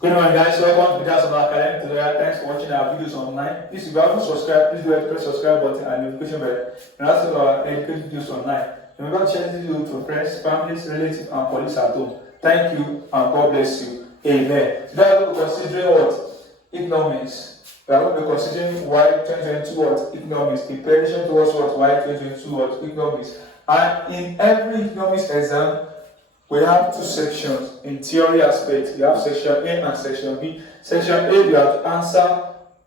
Good morning, guys. Welcome to the Class of Academic Tutorial. Thanks for watching our videos online. Please, if you haven't subscribed, please do it, press subscribe button and notification bell. And also our education videos online. Remember to share this video to friends, families, relatives, and colleagues at home. Thank you and God bless you. Amen. Today we are going to be considering what? Economics. We are going to be considering why 2022 what? Economics. The prediction towards what? Why 2022 what? Economics. And in every economics exam, we have two sections in theory aspect. You have section A and section B. Section A, you have to answer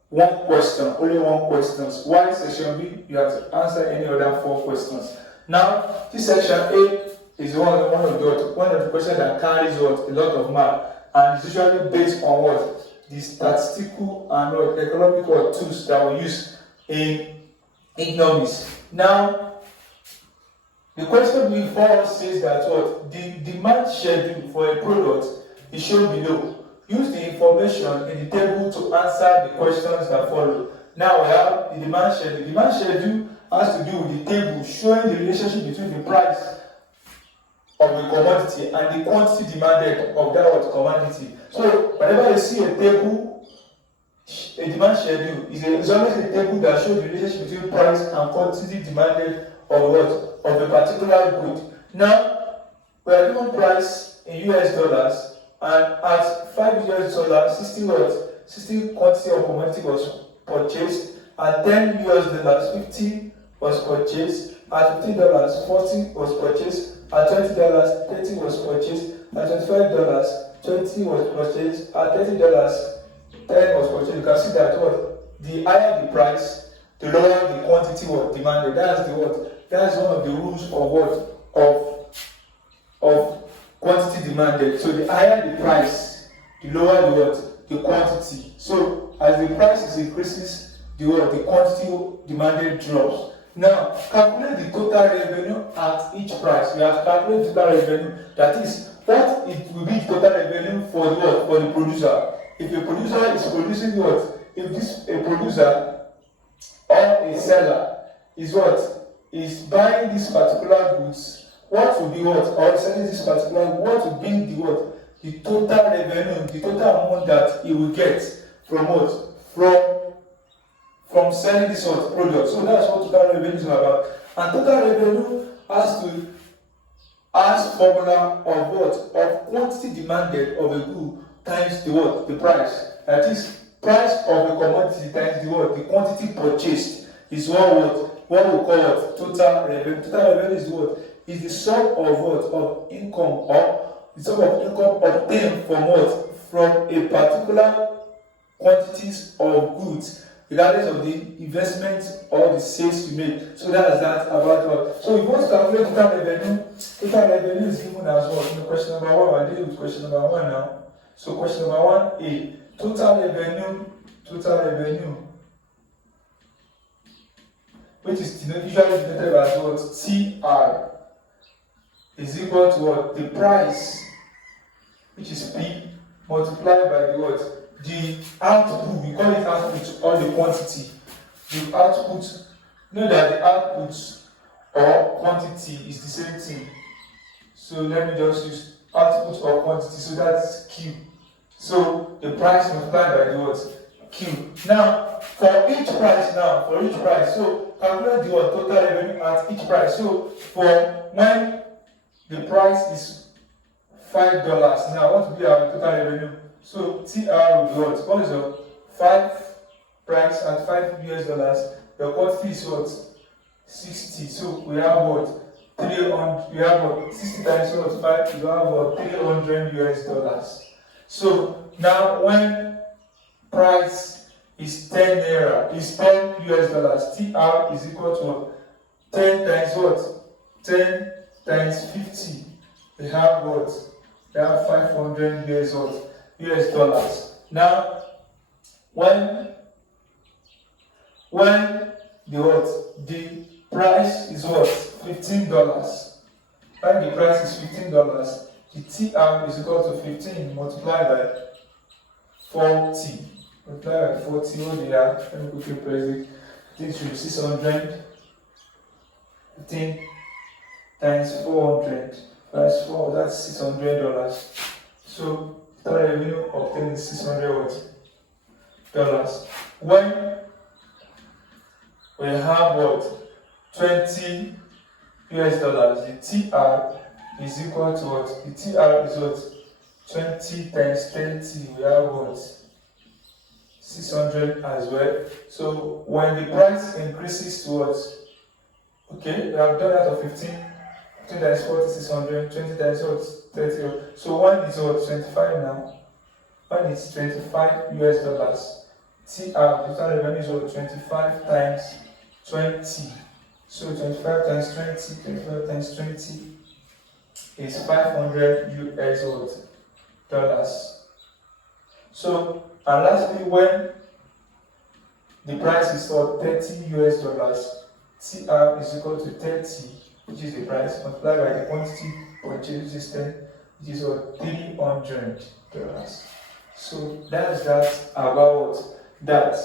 one question, only one question. While section B, you have to answer any other four questions. Now, this section A is one of the questions that carries what? A lot of math, and it's usually based on what? The statistical and what economic tools that we use in economics. Now, the question before us says that what? The demand schedule for a product is shown below. Use the information in the table to answer the questions that follow. Now we have the demand schedule. The demand schedule has to do with the table showing the relationship between the price of a commodity and the quantity demanded of that commodity. So whenever you see a table, a demand schedule is always a table that shows the relationship between price and quantity demanded of what? Of a particular good. Now, we are given price in US dollars, and at $5 60 quantity of commodity was purchased. At $10 50 was purchased. At $15 40 was purchased. At $20 30 was purchased. At $25 20 was purchased. At $30 10 was purchased. You can see that what? The higher the price, the lower the quantity was demanded. That's the what? That's one of the rules of what? Of quantity demanded. So the higher the price, the lower the what? The quantity. So as the price increases, the what? The quantity demanded drops. Now calculate the total revenue at each price. You have to calculate the total revenue. That is what it will be the total revenue for the what? For the producer. If a producer is producing what? If this a producer or a seller is what? Is buying this particular goods, what will be what? Or selling this particular, what will be the what? The total revenue, the total amount that he will get from what? From selling this what? Product. So that's what total revenue is about. And total revenue has formula of what? Of quantity demanded of a good times the what? The price. That is price of a commodity times the what? The quantity purchased is what we call what? Total revenue. Total revenue is what? Is the sum of what? Of income, or the sum of income obtained from what? From a particular quantities of goods, regardless of the investment or the sales you make. So that's that about what. So if you want to calculate total revenue is given as what? Question number 1. We're dealing with question number 1 now. So question number 1A. Total revenue, which is usually denoted as what? TR is equal to what? The price, which is P, multiplied by the what? The output. We call it output or the quantity. The output, know that the output or quantity is the same thing. So let me just use output or quantity. So that's Q. So the price multiplied by the what? Q. Now, for each price, so calculate the total revenue at each price. So for when the price is $5, now what will be our total revenue? So TR will be what? What is the 5 price at $5? The quantity is what? 60. So we have what? 300. We have what? 60 times what? 5. We have what? $300. So now when price is 10 naira, is $10, TR is equal to 10 times what? 10 times 50. We have what? We have $500 dollars. Now, when the what? The price is what? $15. When the price is $15, the TR is equal to 15 multiplied by 40. Multiplied by 40, what do you have? Let me quickly press it. I think it should be 600. 15 times 400 plus 4, that's $600. So total revenue obtained is $600. When we have what? 20 US dollars, the TR is equal to what? The TR is what? 20 times 30, we have what? 600 as well. So when the price increases to what? Okay, we have done that of 15. 15 times 40, 600. 20 times what? 30. So one is what? 25 now. One is 25 US dollars. TR, the total revenue is what? 25 times 20. So 25 times 20, 25 times 20 is 500 US dollars. So, and lastly, when the price is for 30 US dollars, TR is equal to 30, which is the price, multiplied by the quantity purchased system, which is what? $300. So that's that about that.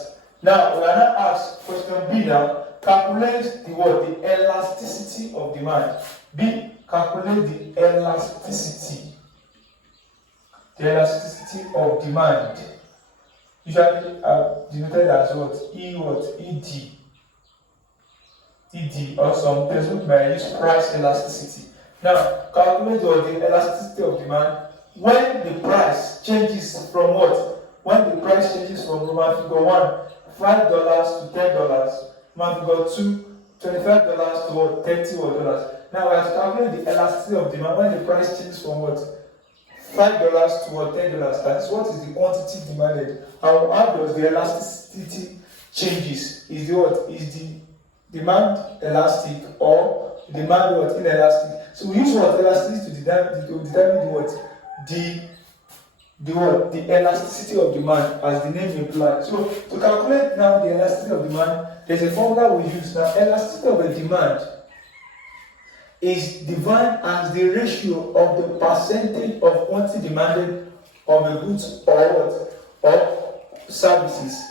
Now we are now asked question B now. Calculate the what? The elasticity of demand. B. Calculate the elasticity. The elasticity of demand. Usually denoted as what? E what? ED. ED, or some person may use price elasticity. Now, calculate what? The elasticity of demand when the price changes from what? When the price changes from Roman figure 1, $5 to $10, Roman figure 2, $25 to what? $30. Now we have to calculate the elasticity of demand when the price changes from what? $5 to what? $10. That is, what is the quantity demanded? How does the elasticity changes? Is the what? Is the demand elastic or demand what? Inelastic? So we use what? Elasticity to determine the what? The elasticity of demand, as the name implies. So to calculate now the elasticity of demand, there's a formula we use now. Elasticity of a demand is defined as the ratio of the percentage of quantity demanded of the goods or what? Or services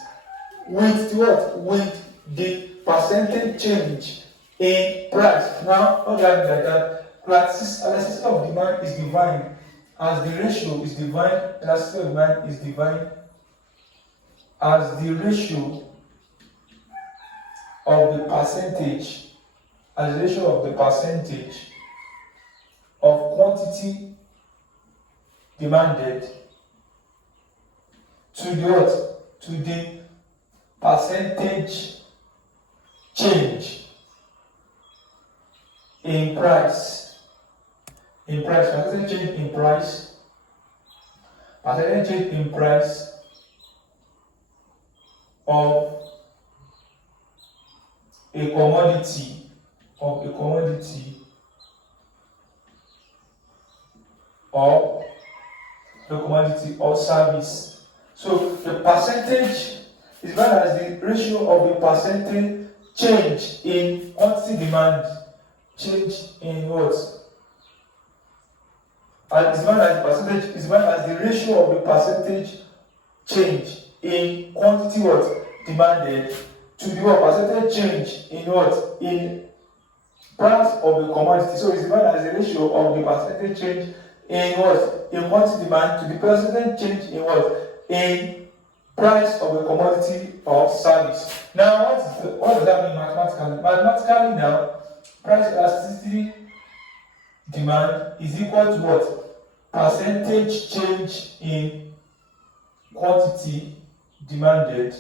with what? With the percentage change in price. Now, what do I mean by that? Elasticity of demand is defined as the ratio is defined. Elasticity of demand is defined as the ratio of the percentage. As a ratio of the percentage of quantity demanded to the what? To the percentage change in price. In price, percentage change in price. Percentage change in price of a commodity. Or the commodity or service. So the percentage is known as the ratio of the percentage change in quantity demand. Change in what? And it's known as percentage, is known as the ratio of the percentage change in quantity what? Demanded to the what? Percentage change in what? In price of the commodity. So it's defined as the ratio of the percentage change in what? In quantity demand to the percentage change in what? In price of the commodity or service. Now, what does that mean mathematically? Mathematically now, price elasticity demand is equal to what? Percentage change in quantity demanded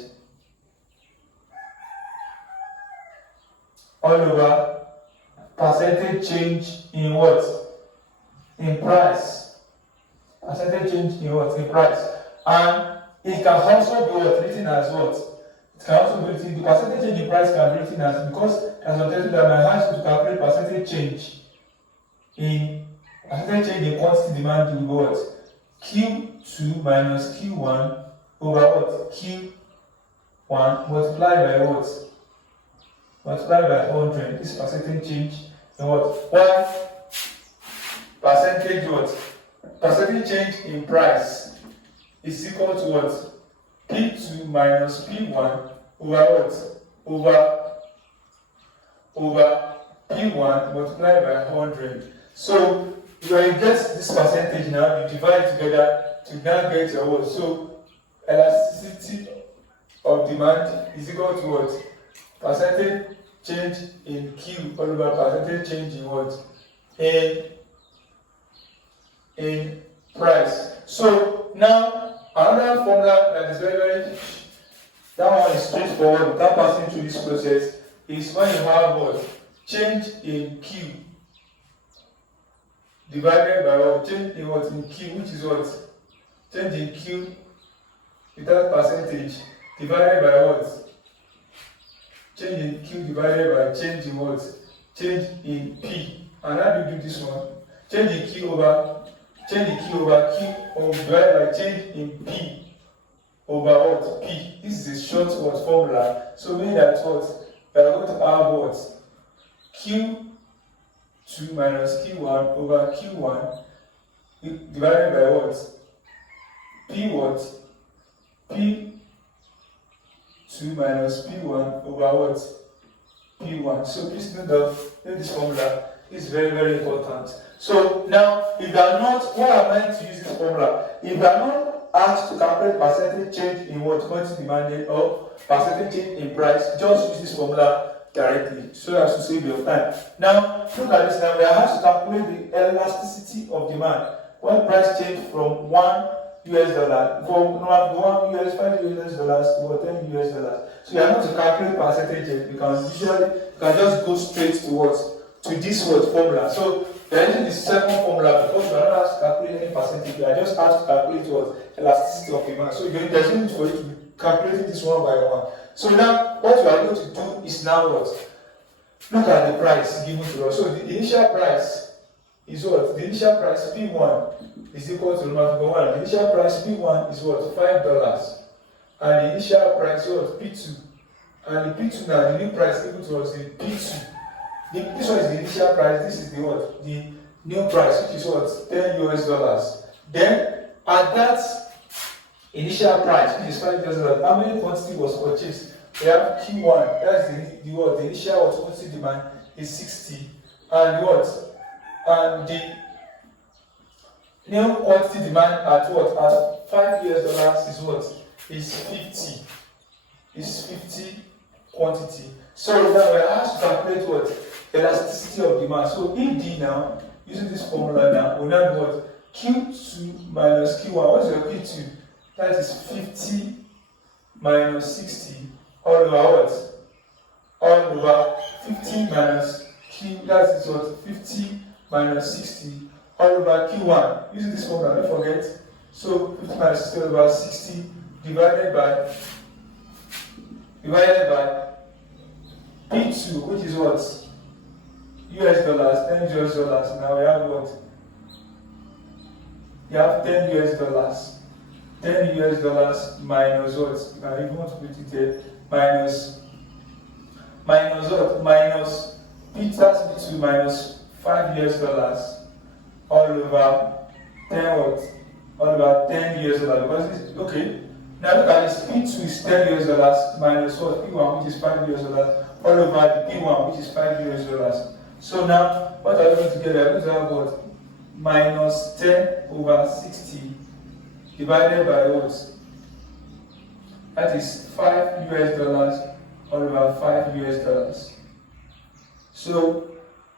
all over percentage change in what? In price. Percentage change in what? In price. And it can also be what? Written as what? It can also be written, the percentage change in price can be written as, because as I'm telling you that my hands to calculate percentage change in quantity demand will be what? Q2 minus Q1 over what? Q1 multiplied by what? Multiplied by 100. This percentage change in what? Why? Percentage what? Percentage change in price is equal to what? P2 minus P1 over what? Over P1 multiplied by 100. So when you get this percentage now, you divide it together to now get your what? So elasticity of demand is equal to what? Percentage change in Q over percentage change in what? In price. So now another formula that is very that one is straightforward without passing through this process is when you have what? Change in Q divided by what? Change in what? In Q, which is what? Change in Q without percentage divided by what? Change in Q divided by change in what? Change in P. And how do you do this one? Change in Q over Q or divided by change in P over what? P. This is a short what formula. So meaning that what? We are going to have what? Q2 minus Q1 over Q1 divided by what? P what? P2 minus P1 over what? P1. So please note this formula is very important. So now, if you are not, what am I meant to use this formula? If you are not asked to calculate percentage change in what quantity demanded or percentage change in price, just use this formula directly so as to save your time. Now, look at this. Now we are asked to calculate the elasticity of demand when price change from $1 from 1 US, $5 to 10 US. So you are not to calculate percentage. You can just go straight to what? To this word formula. So we are using the second formula because we are not asked to calculate any percentage. We are just asked to calculate what? Elasticity of demand. So there's no need for you to be calculating this one by one. So now what we are going to do is now what? Look at the price given to us. So the initial price is what? The initial price P1 is equal to number 1. The initial price P1 is what? $5. And the initial price is what? P2. And the P2 now, the new price given to us is P2. This one is the initial price, this is the what? The new price, which is what? $10. Then at that initial price, which is $5, how many quantity was purchased? We have Q1, that's the what? The initial quantity demand is 60. And what? And the new quantity demand at what? At $5 is what? Is 50. Is 50 quantity. So now we are asked to calculate what? Elasticity of demand. So ED now, using this formula now, we now what? Q2 minus Q1. What's your Q2? That is 50 minus 60 all over what? All over 50 minus Q, that is what? 50 minus 60 all over Q1. Using this formula, don't forget. So 50 minus 60 over 60 divided by P2, which is what? US dollars, $10. Now we have what? You have $10. $10 minus what? You can even want to put it there. Minus what? Minus P2 minus $5 all over 10 what? All over $10 because this is okay. Now look at this. P2 is $10 minus what? P1, which is $5 all over the P1, which is $5. So now, what are we going to get? We are going to have what? Minus 10 over 60 divided by what? That is $5 all over $5. So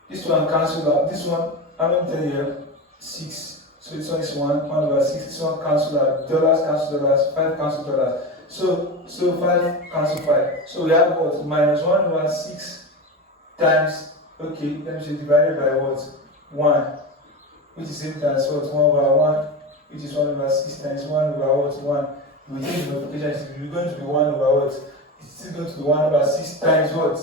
this one cancels out. This one, I'm going to tell you 6. So this one is 1 over 6. This one cancels out. Dollars cancel dollars, 5 cancel dollars. So 5 cancel 5. So we have what? Minus 1 over 6 times. Okay, let me say divided by what? 1, which is same times what? 1 over 1, which is 1 over 6 times 1 over what? 1. We think the multiplication is going to be 1 over what? It's still going to be 1 over 6 times what?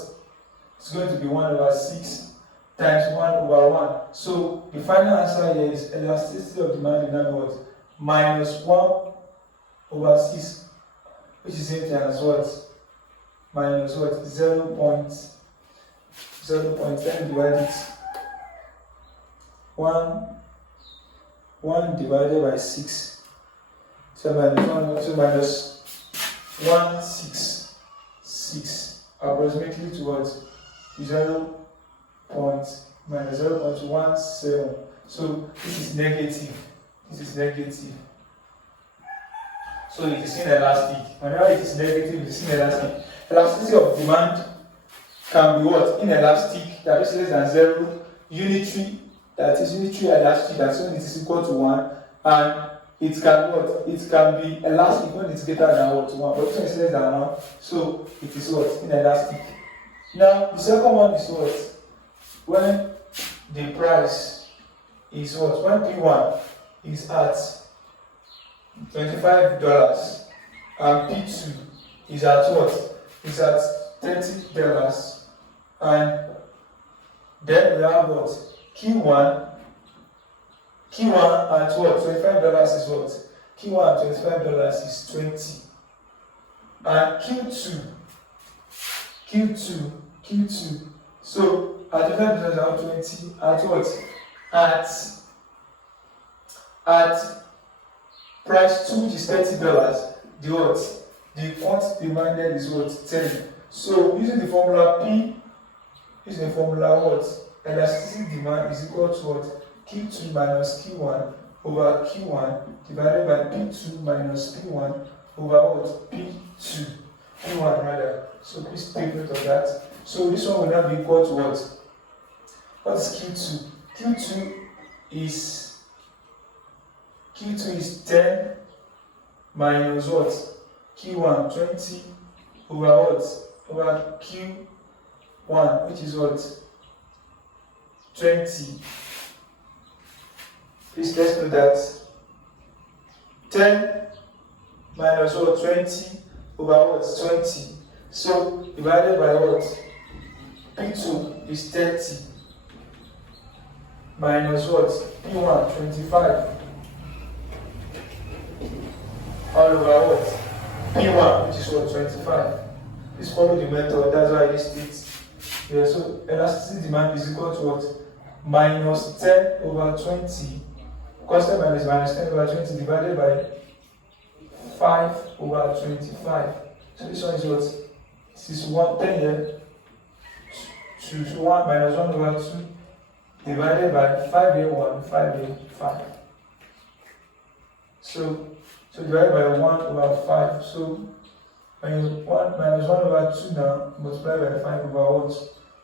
It's going to be 1 over 6 times 1 over 1. So the final answer here is elasticity of demand in what? Minus 1 over 6, which is same thing as what? Minus what? 0.10 divided 1 divided by 6. So minus 166 approximately to what? 0.17. So this is negative. This is negative. So it is inelastic. Whenever it is negative, it is inelastic. Elasticity of demand can be what? Inelastic, that is less than 0. Unitary, that is unitary elastic, that is when it is equal to 1. And it can what? It can be elastic when it's greater than what? 1. But this one is less than 1. So it is what? Inelastic. Now the second one is what? When the price is what? When P1 is at $25 and P2 is at what? Is at $30, and then we have what? Q1 at what? $25 is what? Q1 at $25 is 20. And Q2. So at $25 20 at what? At price 2, which is $30, the what? The quantity demanded is what? 10. So using the formula P, using the formula what? Elasticity demand is equal to what? Q2 minus Q1 over Q1 divided by P2 minus P1 over what? P2. P1 rather. So please take note of that. So this one will now be equal to what? What is Q2? Q2 is 10 minus what? Q1 20 over what? Over Q1, which is what? 20. Please let's do that. 10 minus what? 20 over what? 20. So divided by what? P2 is 30 minus what? P1 25 all over what? P1, which is what? 25. Please follow the method, that's why I list it. Yeah, so elasticity demand is equal to what? Minus 10 over 20. Constant minus 10 over 20 divided by 5 over 25. So this one is what? This is 10 here. Choose 1 minus 1 over 2 divided by 5 here 1, 5 here 5. So divided by 1 over 5. So when you 1 minus 1 over 2 now multiply by 5 over what?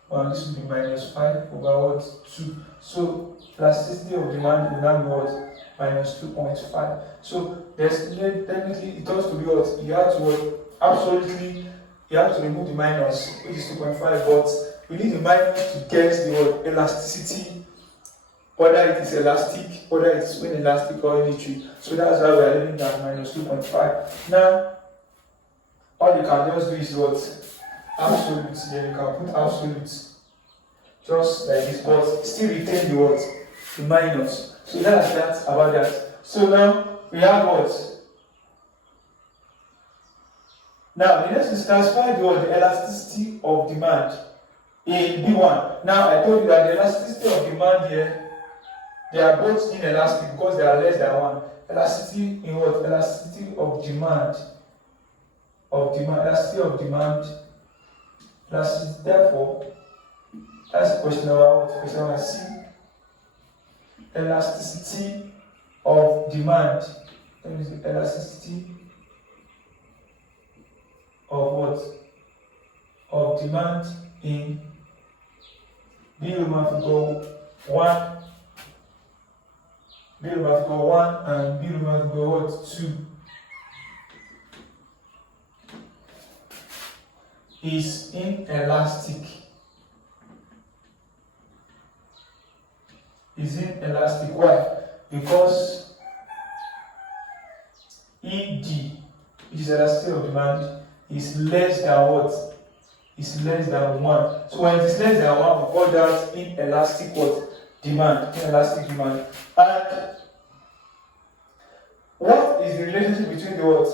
1. This will be minus 5 over what? 2. So elasticity of demand will now be what? Minus 2.5. So there's technically it has to be what? You have to what? Absolutely, you have to remove the minus, which is 2.5, but we need the minus to guess the what? Elasticity, whether it is elastic, whether it is inelastic or unitary. So that's why we are leaving that minus 2.5. Now, all you can just do is what? Absolute. Then you can put absolute. Just like this, but still retain the what? The minus. So that's that about that. So now we have what? Now let's classify the what? The elasticity of demand in B1. Now I told you that the elasticity of demand here, they are both inelastic because they are less than 1. Elasticity in what? Elasticity of demand. Elasticity of demand. Elasticity, therefore, that's question number what? Question number C. Elasticity of demand. That is the elasticity of what? Of demand in B Roman figure 1. B Roman figure 1 and B Roman figure what? 2. Is inelastic. Is inelastic. Why? Because ED, which is elasticity of demand, is less than what? Is less than 1. So when it is less than 1, we call that inelastic what? Demand. Inelastic demand. And what is the relationship between the what?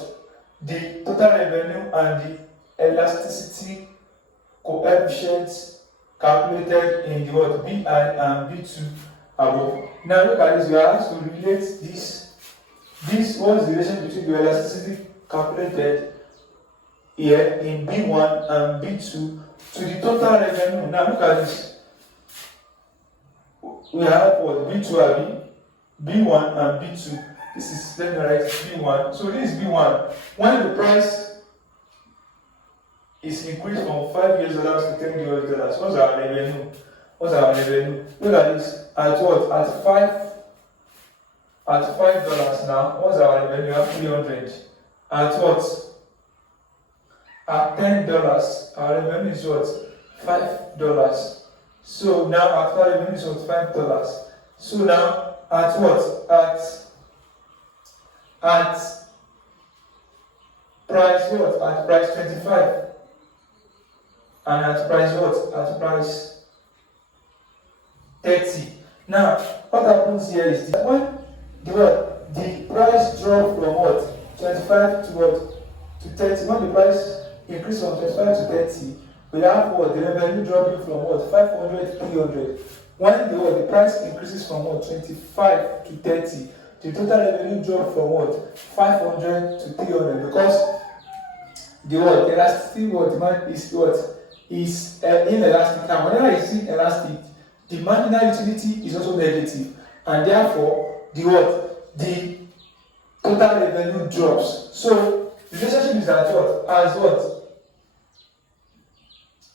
The total revenue and the elasticity coefficients calculated in the what? BI and B2 above. Now look at this, we are asked to relate this. What is the relation between the elasticity calculated here in B1 and B2 to the total revenue. Now look at this. We have what? B2 and B1 and B2. This is, let me write B1. So this is B1. When the price is increased from $5 to $10, what's our revenue? What's our revenue? Look at this. At what? At $5 now. What's our revenue? At 300. At what? At $10, our revenue is what? $5. So now our revenue is what? $5. So now at what? At price what? At price 25. And at price what? At price 30. Now, what happens here is that when the price drops from what? 25 to what? To 30. When the price increases from 25 to 30, we have what? The revenue dropping from what? 500 to 300. When the price increases from what? 25 to 30, the total revenue drops from what? 500 to 300, because the elasticity of demand is what? Is inelastic. And whenever you see elastic, the marginal utility is also negative, and therefore the total revenue drops. So the relationship is that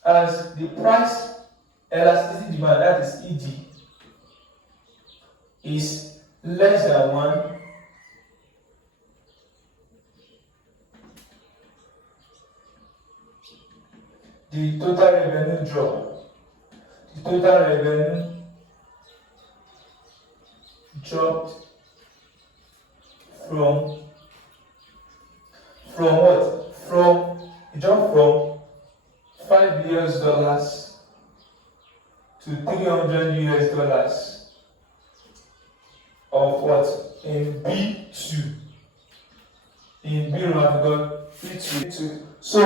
as the price elasticity demand, that is ED, is less than 1, the total revenue drop. The total revenue dropped from what? It dropped from $5 to $300 of what? In B2. In B round B2. So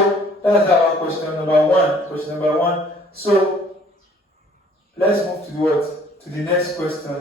that's our question number 1. Question number 1. So let's move to what? To the next question.